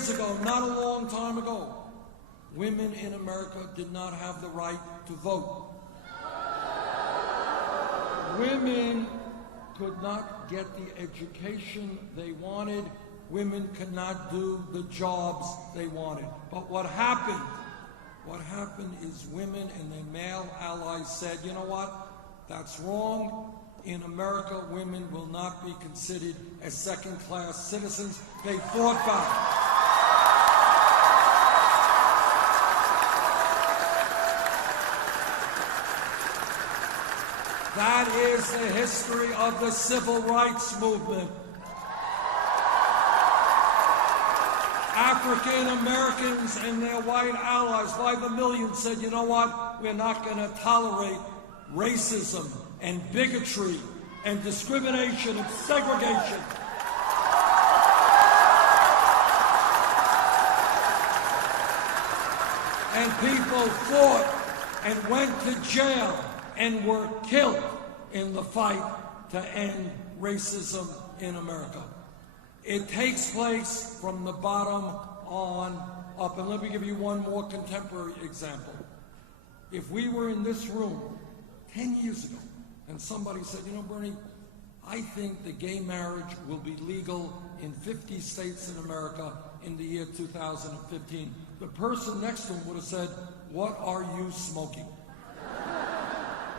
years ago, not a long time ago, women in America did not have the right to vote. Women could not get the education they wanted. Women could not do the jobs they wanted. But what happened is women and their male allies said, you know what? That's wrong. In America, women will not be considered as second-class citizens. They fought back. That is the history of the civil rights movement. African Americans and their white allies by the millions said, you know what? We're not going to tolerate racism and bigotry and discrimination and segregation. And people fought and went to jail and were killed in the fight to end racism in America. It takes place from the bottom on up. And let me give you one more contemporary example. If we were in this room 10 years ago and somebody said, you know, Bernie, I think that gay marriage will be legal in 50 states in America in the year 2015, the person next to him would have said, what are you smoking?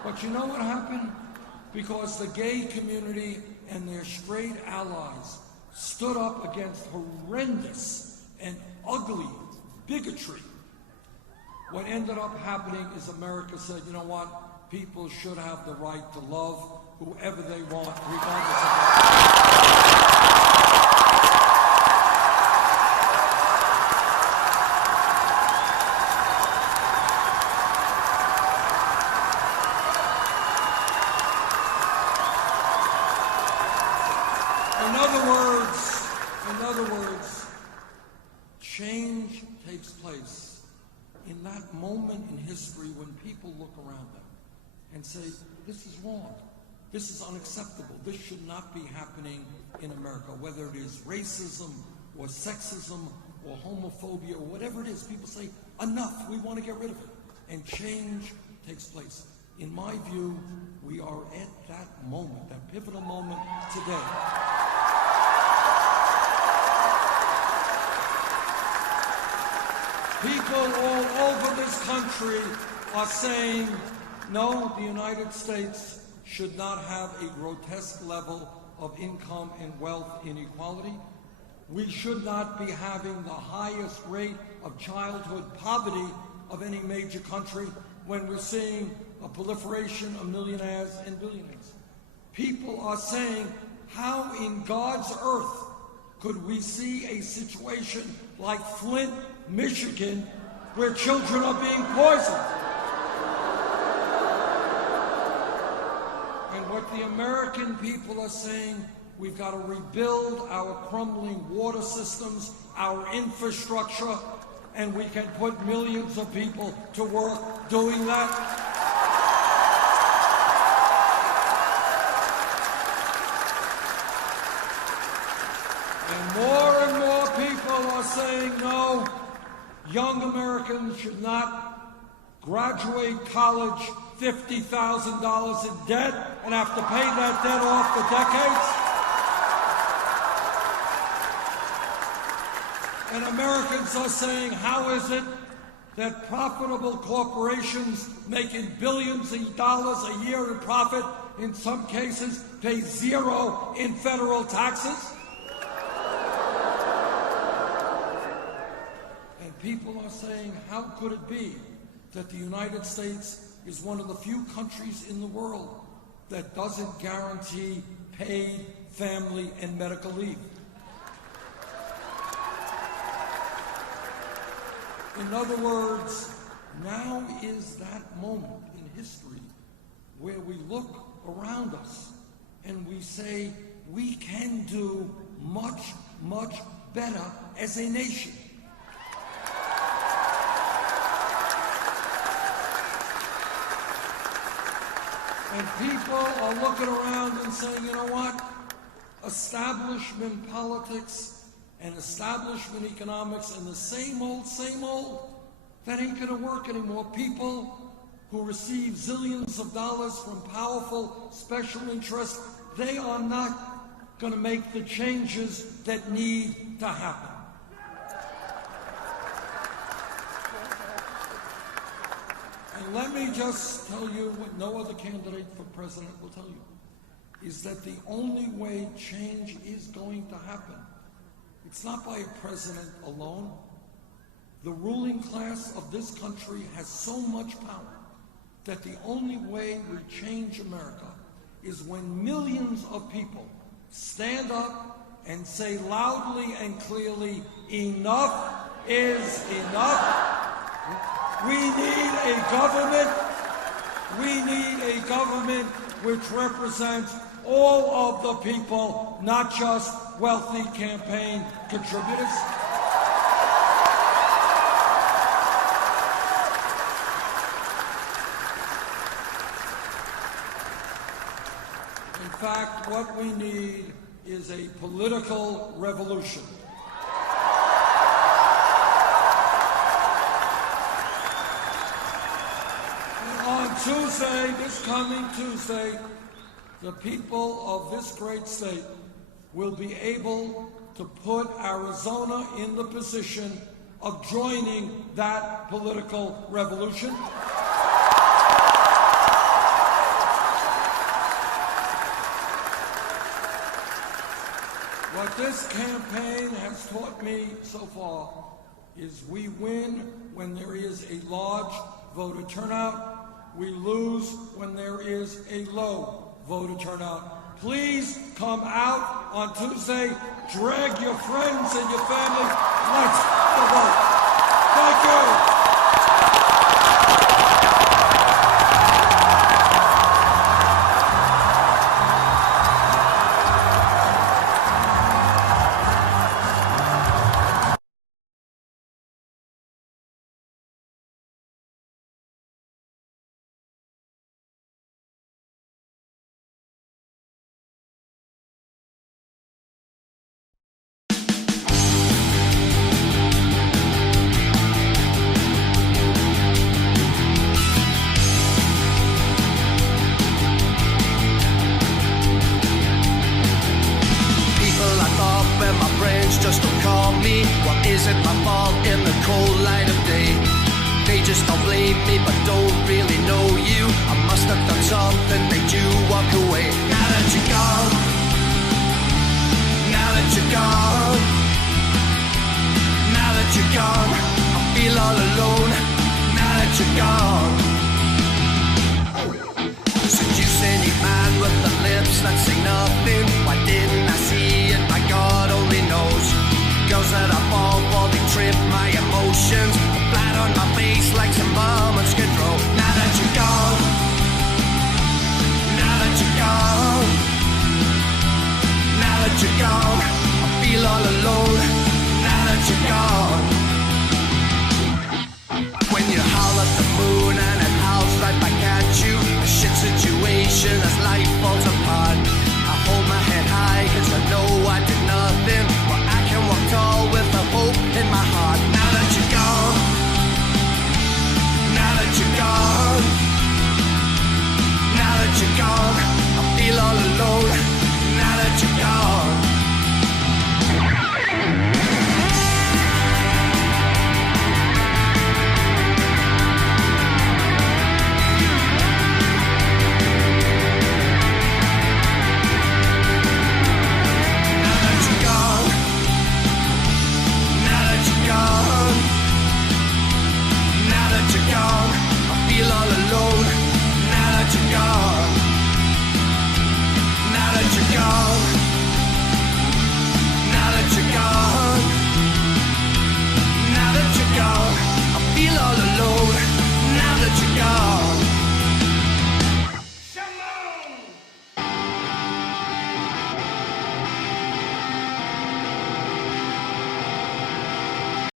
But you know what happened? Because the gay community and their straight allies stood up against horrendous and ugly bigotry. What ended up happening is America said, you know what? People should have the right to love whoever they want, regardless of their... In other words, change takes place in that moment in history when people look around them and say, this is wrong, this is unacceptable, this should not be happening in America, whether it is racism or sexism or homophobia or whatever it is. People say, enough, we want to get rid of it. And change takes place. In my view, we are at that moment, that pivotal moment today. People all over this country are saying, no, the United States should not have a grotesque level of income and wealth inequality. We should not be having the highest rate of childhood poverty of any major country when we're seeing a proliferation of millionaires and billionaires. People are saying, how in God's earth could we see a situation like Flint, Michigan, where children are being poisoned? And what the American people are saying, we've got to rebuild our crumbling water systems, our infrastructure, and we can put millions of people to work doing that. And more people are saying, no, young Americans should not graduate college $50,000 in debt and have to pay that debt off for decades. And Americans are saying, how is it that profitable corporations making billions of dollars a year in profit, in some cases, pay zero in federal taxes? People are saying, how could it be that the United States is one of the few countries in the world that doesn't guarantee paid family and medical leave? In other words, now is that moment in history where we look around us and we say, we can do much, much better as a nation. And people are looking around and saying, you know what? Establishment politics and establishment economics and the same old, that ain't gonna work anymore. People who receive zillions of dollars from powerful special interests, they are not gonna make the changes that need to happen. And let me just tell you what no other candidate for president will tell you, is that the only way change is going to happen, it's not by a president alone. The ruling class of this country has so much power that the only way we change America is when millions of people stand up and say loudly and clearly, enough is enough. We need a government which represents all of the people, not just wealthy campaign contributors. In fact, what we need is a political revolution. On Tuesday, this coming Tuesday, the people of this great state will be able to put Arizona in the position of joining that political revolution. What this campaign has taught me so far is we win when there is a large voter turnout. We lose when there is a low voter turnout. Please come out on Tuesday. Drag your friends and your family. Let's vote. Thank you. Just don't call me. What is it my fault in the cold light of day? They just don't blame me but don't really know you. I must have done something made you walk away. Now that you're gone, now that you're gone, now that you're gone, I feel all alone. Now that you're gone.